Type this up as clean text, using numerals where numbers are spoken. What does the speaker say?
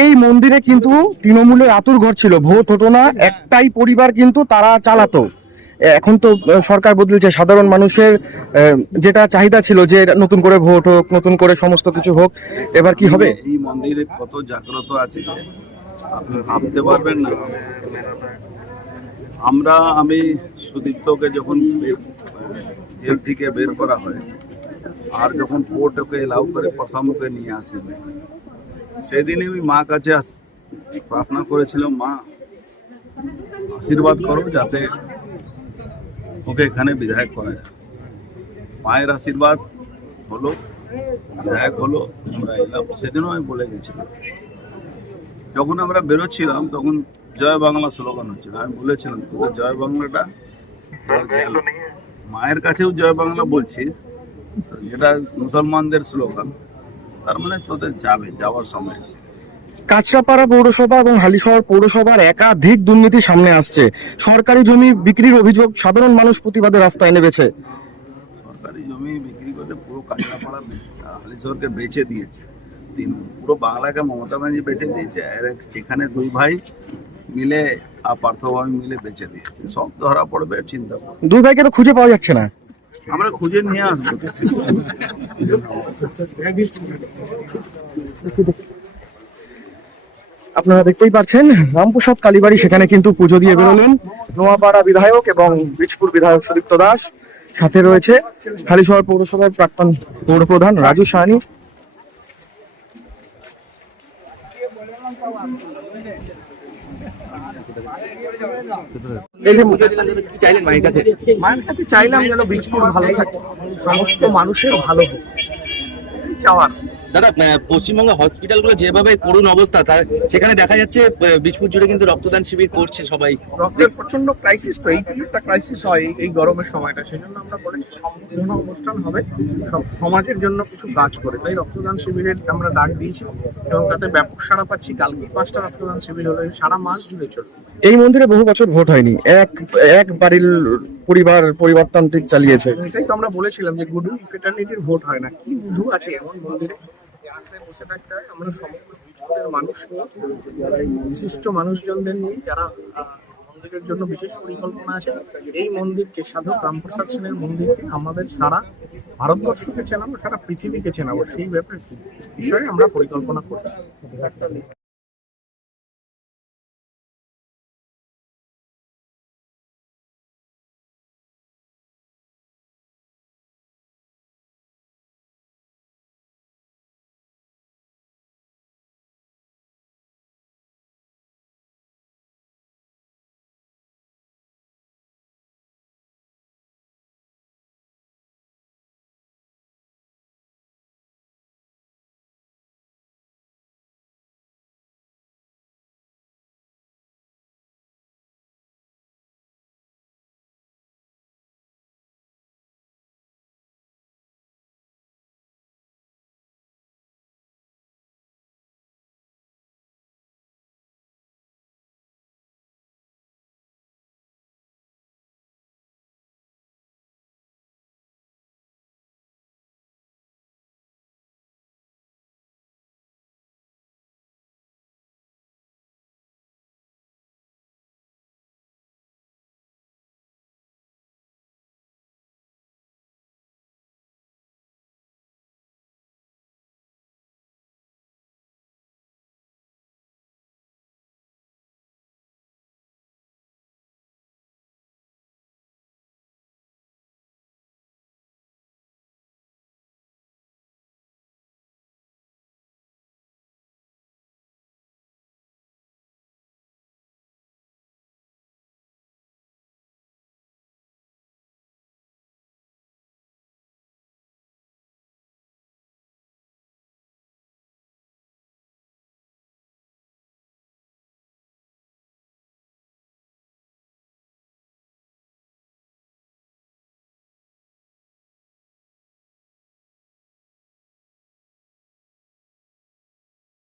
এই মন্দিরে কিন্তু তৃণমূলের আতুর ঘর ছিল, ভোট হতো না, একটাই পরিবার কিন্তু তারা চালাতো। এখন তো সরকার বদলেছে, সাধারণ মানুষের যেটা চাহিদা ছিল যে নতুন করে ভোট হোক, নতুন করে সমস্ত কিছু হোক, এবার কি হবে? এই মন্দিরে কত জাগ্রত আছে আপনি ভাবতে পারবেন না। আমি সুদীপ্তকে যখন জেল থেকে বের করা হয় আর যখন কোর্ট ওকে এলাউ করে প্রথম ওকে নিয়ে আসি, সেদিনই আমি মা কাছে প্রার্থনা করেছিলাম, মা আশীর্বাদ করো যাতে ওকে এখানে বিধায়ক করা যায়। মায়ের আশীর্বাদ হলো, বিধায়ক হলো, আমরা এলাম। সেদিনও আমি বলে গেছিলাম, যখন আমরা বেরোচ্ছিলাম তখন জয় বাংলা স্লোগান হচ্ছিল। আমি বলেছিলাম তোদের জয় বাংলাটা গেল, মায়ের কাছেও জয় বাংলা বলছি, যেটা মুসলমানদের স্লোগান, তার মানে তোদের যাওয়ার সময় এসে। কাঁচরাপাড়া পৌরসভা এবং হালিশহর পৌরসভার একাধিক দুর্নীতি সামনে আসছে। সরকারি জমি বিক্রির অভিযোগ, সাধারণ মানুষ প্রতিবাদে রাস্তায় নেমেছে। সরকারি জমি বিক্রি করে পুরো কাঁচরাপাড়া হালিশহরকে বেচে দিয়েছে, পুরো বাংলাকে মমতা ব্যানার্জি বেচে দিয়েছে। এখানে দুই ভাই মিলে আর পার্থভাবে মিলে বেচে দিয়েছে। সব ধরা পড়বে, চিন্তা করবে। দুই ভাইকে তো খুঁজে পাওয়া যাচ্ছে না। আমরা খুঁজে নিয়ে আসবো। আপনারা দেখতেই পাচ্ছেন রামপ্রসাদ কালীবাড়ি, সেখানে কিন্তু পুজো দিয়ে বেরোলেন নোয়াপাড়া বিধায়ক এবং বীজপুর বিধায়ক সুদীপ্ত দাস, সাথে রয়েছে হালিশহর পৌরসভার প্রাক্তন পৌরপ্রধান রাজু সাহানি। মায়ের কাছে চাইলাম যেন বীজপুর ভালো থাকে, সমস্ত মানুষের ভালো হোক, চাওয়ার। দাদা, পশ্চিমবঙ্গে হসপিটালগুলো যেভাবে করুণ অবস্থা, তার সেখানে দেখা যাচ্ছে বীজপুর জুড়ে কিন্তু রক্তদান শিবির করছে সবাই। রক্তের প্রচন্ড ক্রাইসিস, তো এই পিরিয়ডটা ক্রাইসিস হয় এই গরমের সময়টা, সেজন্য আমরা বলেছি সম্পূর্ণ অনুষ্ঠান হবে সব সমাজের জন্য কিছু কাজ করে, তাই রক্তদান শিবিরের আমরা ডাক দিয়েছি এবং তাতে ব্যাপক সাড়া পাচ্ছি। কালকে 5টা রক্তদান শিবির হলো, সারা মাস জুড়ে চলবে। এই মন্দিরে বহু বছর ভোট হয়নি, এক বাড়ির পরিবারতান্ত্রিক চালিয়েছে। এটাই তো আমরা বলেছিলাম যে গুডউইল ফ্রেটার্নিটির ভোট হয় না, কি বুধু আছে এমন মন্দিরে বসে থাকতে হয়। আমরা সমগ্র বীজপুরের মানুষ নিয়ে, বিশিষ্ট মানুষজনদের নিয়ে, যারা মন্দিরের জন্য বিশেষ পরিকল্পনা আছে, এই মন্দিরকে, সাধক রামপ্রসাদ সেনের মন্দিরকে আমাদের সারা ভারতবর্ষকে চেনাবো, সারা পৃথিবীকে চেনাবো, সেই বিষয়ে আমরা পরিকল্পনা করছি।